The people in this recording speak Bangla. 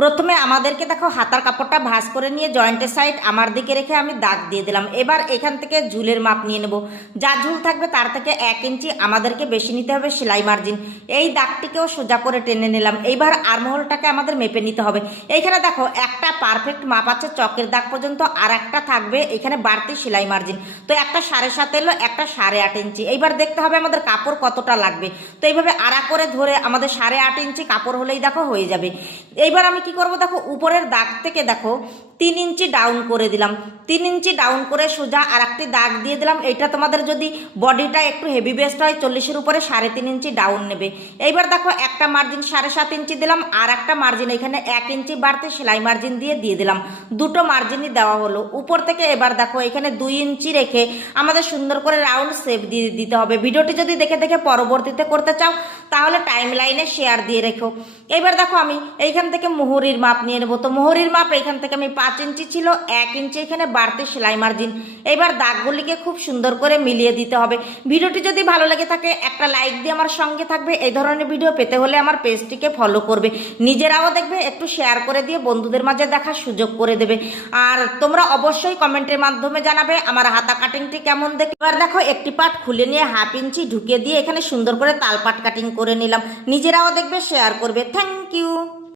প্রথমে আমাদেরকে দেখো হাতার কাপড়টা ভাঁজ করে নিয়ে জয়েন্টের সাইড আমার দিকে রেখে আমি দাগ দিয়ে দিলাম। এবার এখান থেকে ঝুলের মাপ নিয়ে নেব। যা ঝুল থাকবে তার থেকে এক ইঞ্চি আমাদেরকে বেশি নিতে হবে সেলাই মার্জিন। এই দাগটিকেও সোজা করে টেনে নিলাম। এইবার আরমহলটাকে আমাদের মেপে নিতে হবে। এইখানে দেখো একটা পারফেক্ট মাপ আছে, চকের দাগ পর্যন্ত আর একটা থাকবে। এখানে বাড়তি সেলাই মার্জিন। তো একটা সাড়ে সাত এলো, একটা সাড়ে আট ইঞ্চি। এইবার দেখতে হবে আমাদের কাপড় কতটা লাগবে। তো এইভাবে আড়া করে ধরে আমাদের সাড়ে আট ইঞ্চি কাপড় হলেই দেখো হয়ে যাবে। এইবার আমি কি করব? দেখো, উপরের দাগ থেকে দেখো, তিন ইঞ্চি ডাউন করে দিলাম। তিন ইঞ্চি ডাউন করে সোজা আর একটি দাগ দিয়ে দিলাম। এটা তোমাদের যদি বডিটা একটু হেভি বেস্ট হয়, চল্লিশের উপরে সাড়ে তিন ইঞ্চি ডাউন নেবে। এইবার দেখো, একটা মার্জিন সাড়ে সাত ইঞ্চি দিলাম, আর একটা মার্জিন এখানে এক ইঞ্চি বাড়তে সেলাই মার্জিন দিয়ে দিয়ে দিলাম। দুটো মার্জিনই দেওয়া হলো। উপর থেকে এবার দেখো, এখানে দুই ইঞ্চি রেখে আমাদের সুন্দর করে রাউন্ড শেপ দিয়ে দিতে হবে। ভিডিওটি যদি দেখে দেখে পরবর্তীতে করতে চাও, তাহলে টাইম লাইনে শেয়ার দিয়ে রেখো। এবার দেখো, আমি এইখান থেকে মোহরির মাপ নিয়ে নেব। তো মোহরির মাপ এখান থেকে আমি পাঁচ ইঞ্চি ছিল, এক ইঞ্চি এখানে বাড়তি সেলাই মার্জিন এবার দাগগুলিকে খুব সুন্দর করে মিলিয়ে দিতে হবে। ভিডিওটি যদি ভালো লেগে থাকে, একটা লাইক দিয়ে আমার সঙ্গে থাকবে। এই ধরনের ভিডিও পেতে হলে আমার পেজটিকে ফলো করবে। নিজেরাও দেখবে, একটু শেয়ার করে দিয়ে বন্ধুদের মাঝে দেখার সুযোগ করে দেবে। আর তোমরা অবশ্যই কমেন্টের মাধ্যমে জানাবে, আমার হাতা কাটিংটি কেমন দেখে এবার দেখো, একটি পার্ট খুলে নিয়ে হাফ ইঞ্চি ঢুকে দিয়ে এখানে সুন্দর করে তাল পাট কাটিং করে নিলাম। নিজেরাও দেখবে শেয়ার করবে। Thank you